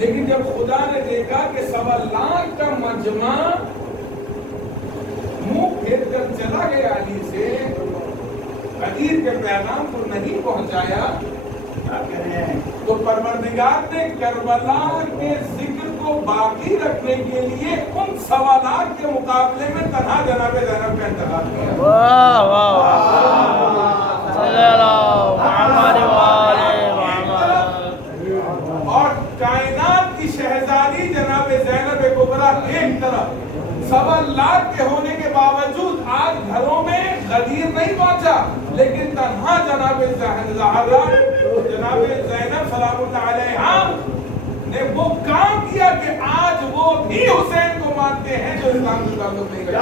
لیکن جب خدا نے دیکھا کہ 1.25 کا مجمع منہ پھیر کر چلا گیا علی سے، قدیر کے پیغام کو نہیں پہنچایا، تو پروردگار نے کربلا کے ذکر کو کو باقی رکھنے کے لیے ان سوالات کے مقابلے میں تنہا جناب زینب کا انتخاب کیا. واہ واہ واہ صلی اللہ محمد والے محمد. اور کائنات کی شہزادی جناب زینب کبریٰ ایک طرف، 1.25 لاکھ کے ہونے کے باوجود آج گھروں میں غدیر نہیں پہنچا، لیکن تنہا جناب زہرا جناب زینب سلام اللہ علیہا نے وہ کام کیا کہ آج وہ بھی حسین کو مانتے ہیں جو اسلام سے تعلق نہیں کرتے.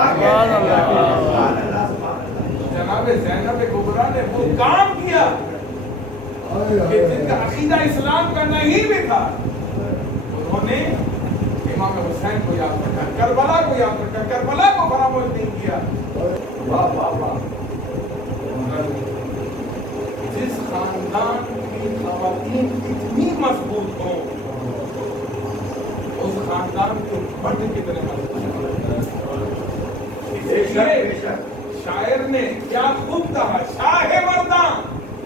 جناب زینب کبریٰ نے وہ کام کیا کہ جن کا عقیدہ اسلام کا نہیں بھی تھا، انہوں نے امام حسین کو یاد رکھا، کربلا کو یاد رکھا، کربلا کو فراموش نہیں کیا. واہ واہ واہ. جس خاندان کی خواتین اتنی مضبوط ہوں، اس خاندان کے مرد کتنے مضبوط ہیں. شاعر نے کیا خوب کہا، شاہ مردان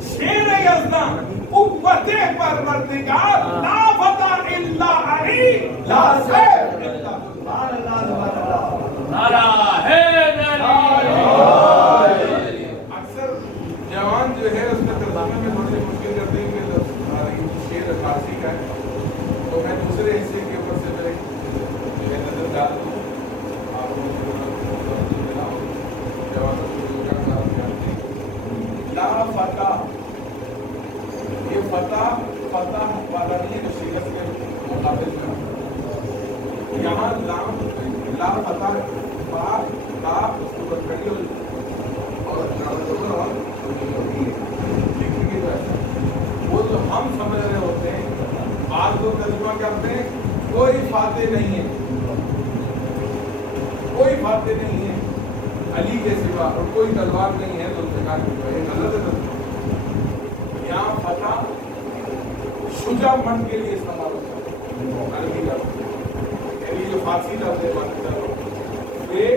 شیر یزدان قوت پروردگار، لا فتح الا علی لا سیف الا اکثر جوان جو ہے اس میں ترجمے میں تھوڑی مشکل کرتے ہیں کہ شیر فارسی کا ہے، تو میں دوسرے حصے کے اوپر سے میں نظر ڈال دوں. آپ لا فتح، یہ فتح فتح والا نہیں ہے جو شکست کے مقابل میں. یہاں لام لا فتح با تا اس کو بکڑی اور لکھنے کی وہ جو ہم سمجھ رہے ہوتے ہیں، بعض لوگ ترجمہ کرتے ہیں کوئی فاتح نہیں ہے، کوئی فاتح نہیں ہے علی کے سوا، اور کوئی تلوار نہیں ہے ذوالفقار کی سوا. یہ غلط ہے. یہاں فتح شجاع مرد کے لیے استعمال ہوتا ہے، عربی لفظ یعنی جو فارسی لفظ ہے یہ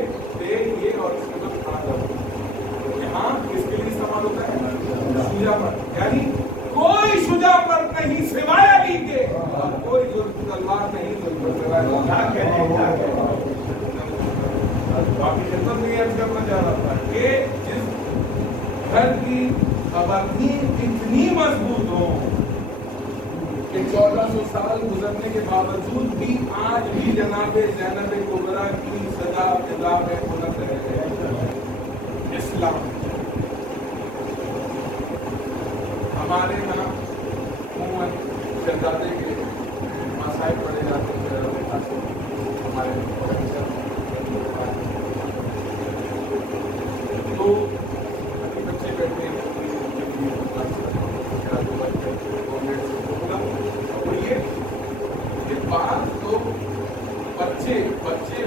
اور اس کے بعد خان لفظ، یہاں کس کے لیے استعمال ہوتا ہے؟ شجاع مرد. یعنی کوئی شجاع مرد نہیں سوائے علی کے، اور کوئی تلوار نہیں سوائے. باقی خدمت میں یہ عرض کرنا چاہ رہا تھا کہ جس گھر کی خواتین اتنی مضبوط ہوں کہ 1400 سال گزرنے کے باوجود بھی آج بھی جناب زینب کبریٰ کی سزا ابتدا میں بلند رہے ہیں اسلام. ہمارے یہاں عموماً شہزادے کے مسائل پڑے جاتے ہیں ہمارے تو بچے بیٹھے ہیں بات تو بچے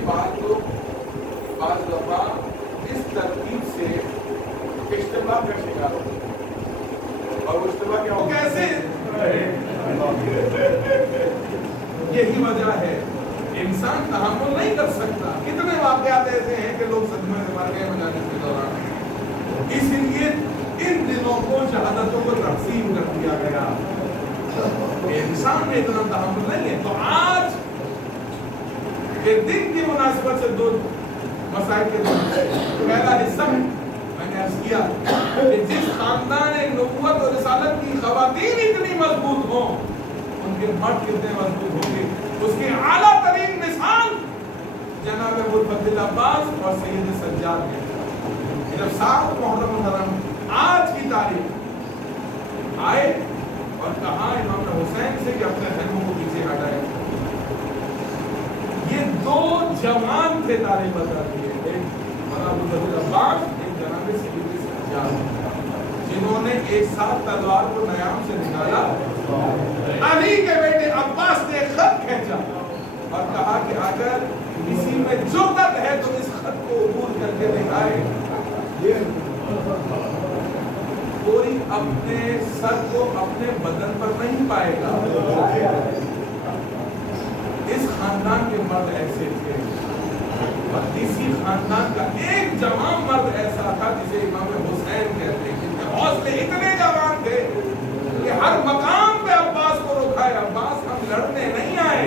بات تو بعض دفعہ اس ترتیب سے اشتباہ کا شکار ہوتے ہیں، اور وہ اشتباہ کیا ہو کیسے، یہی وجہ ہے انسان تحمل نہیں کر سکتا. کتنے واقعات ایسے ہیں کہ لوگ صدمے سے مر گئے مجالس کے دوران، اس لیے ان دنوں کو شہادتوں کو تقسیم کر دیا گیا. انسان میں اتنا تحمل نہیں ہے. تو آج کے دن کی مناسبت سے 2 مسائل کے پہلا حصہ میں نے عرض کیا کہ جس خاندان نبوت اور رسالت کی خواتین اتنی مضبوط ہوں، ان کے مرد کتنے مضبوط ہوں گے. اس کی اعلیٰ ترین مثال جناب ابوالفضل عباس اور سید سجاد ہے. جب 7 محرم الحرم آج کی تاریخ آئے اور کہا امام حسین سے کہ اپنے خیموں کو پیچھے ہٹائے. یہ 2 جوان تھے تاریخ بتاتی ہے، ایک مولانا ابوالفضل عباس، ایک جناب سید سجاد، جنہوں نے ایک ساتھ تلوار کو نیام سے نکالا. علی کے بیٹے عباس نے خط کھینچا اور کہا کہ اگر کسی میں جرأت ہے تو اس خط کو عبور کر کے دکھائے. کوئی اپنے سر کو اپنے بدن پر نہیں پائے گا. اس خاندان کے مرد ایسے تھے. اور اسی خاندان کا ایک جوان مرد ایسا تھا جسے امام حسین کہتے ہیں، جن کے حوصلے اتنے جوان تھے کہ ہر مقام پہ عباس کو رکھائے. عباس ہم لڑنے نہیں آئے،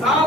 7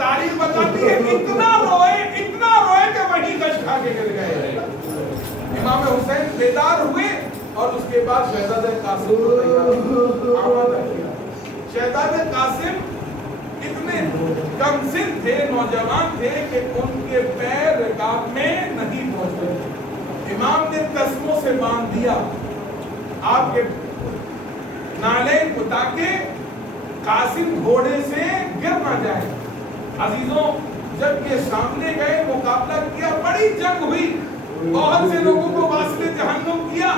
تاریخ بتاتی ہے اتنا روئے کہ وہیں گش کھا کے گر گئے. امام حسین بیدار ہوئے اور اس کے بعد شہزادہ قاسم کو تیار آمادہ کیا. شہزادہ قاسم اتنے کم سن تھے، نوجوان تھے کہ ان کے پیر رکاب میں نہیں پہنچتے. امام نے تسموں سے باندھ دیا آپ کے نالین کو تاکہ قاسم گھوڑے سے گر نہ جائے. عزیزوں جب یہ سامنے گئے مقابلہ کیا، بڑی جنگ ہوئی، بہت سے لوگوں کو واسطے جہنم کیا.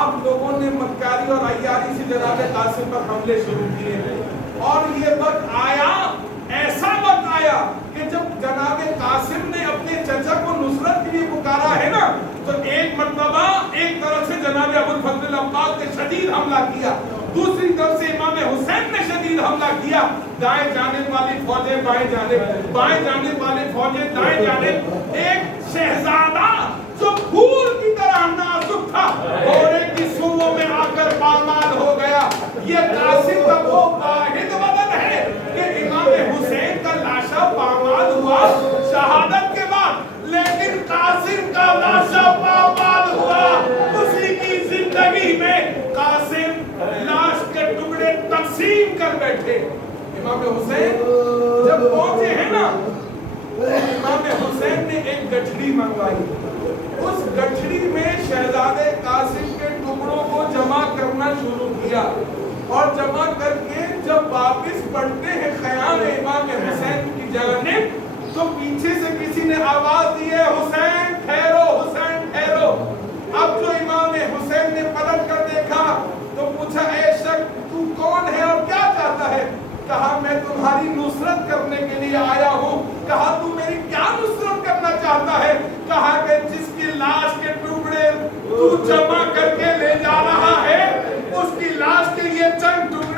اب لوگوں نے مکاری اور عیاری سے جناب قاسم پر حملے شروع کیے اور یہ وقت آیا، ایسا وقت آیا کہ جب جناب قاسم نے اپنے چچا کو نصرت کے لیے پکارا ہے نا، تو ایک مرتبہ ایک طرف سے جناب ابو الفضل العباس نے شدید حملہ کیا، دوسری طرف سے امام حسین نے شدید حملہ کیا. دائیں جانب والی فوجیں بائیں جانب، بائیں جانب والی فوجیں دائیں جانب. ایک شہزادہ جو پھول کی طرح نازک تھا گھوڑے کی سوؤں میں آ کر پامال ہو گیا. یہ قاسم کا وہ واحد وطن ہے کہ امام حسین کا لاشا پامال ہوا شہادت کے بعد، لیکن قاسم کا لاشا پامال ہوا اسی کی زندگی میں. قاسم لاش کے ٹکڑے تقسیم کر بیٹھے. امام حسین جب پہنچے ہیں نا، امام حسین نے ایک گٹھڑی منگوائی. اس گٹھڑی میں شہزادے قاسم کے ٹکڑوں کو جمع کرنا شروع کیا اور جمع کر کے جب واپس پڑھتے ہیں خیام امام حسین کی جانب تو پیچھے سے کسی نے آواز دی ہے، حسین ٹھہرو، حسین ٹھہرو. اب جو امام حسین نے پلٹ کر دیکھا تو پوچھا، اے شخص تو کون ہے اور کیا چاہتا ہے؟ کہا میں تمہاری نصرت کرنے کے لیے آیا ہوں. کہا تو میری کیا نصرت کرنا چاہتا ہے؟ کہا کہ جس کی لاش کے ٹکڑے تو جمع کر کے لے جا رہا ہے اس کی لاش کے یہ چند ٹکڑے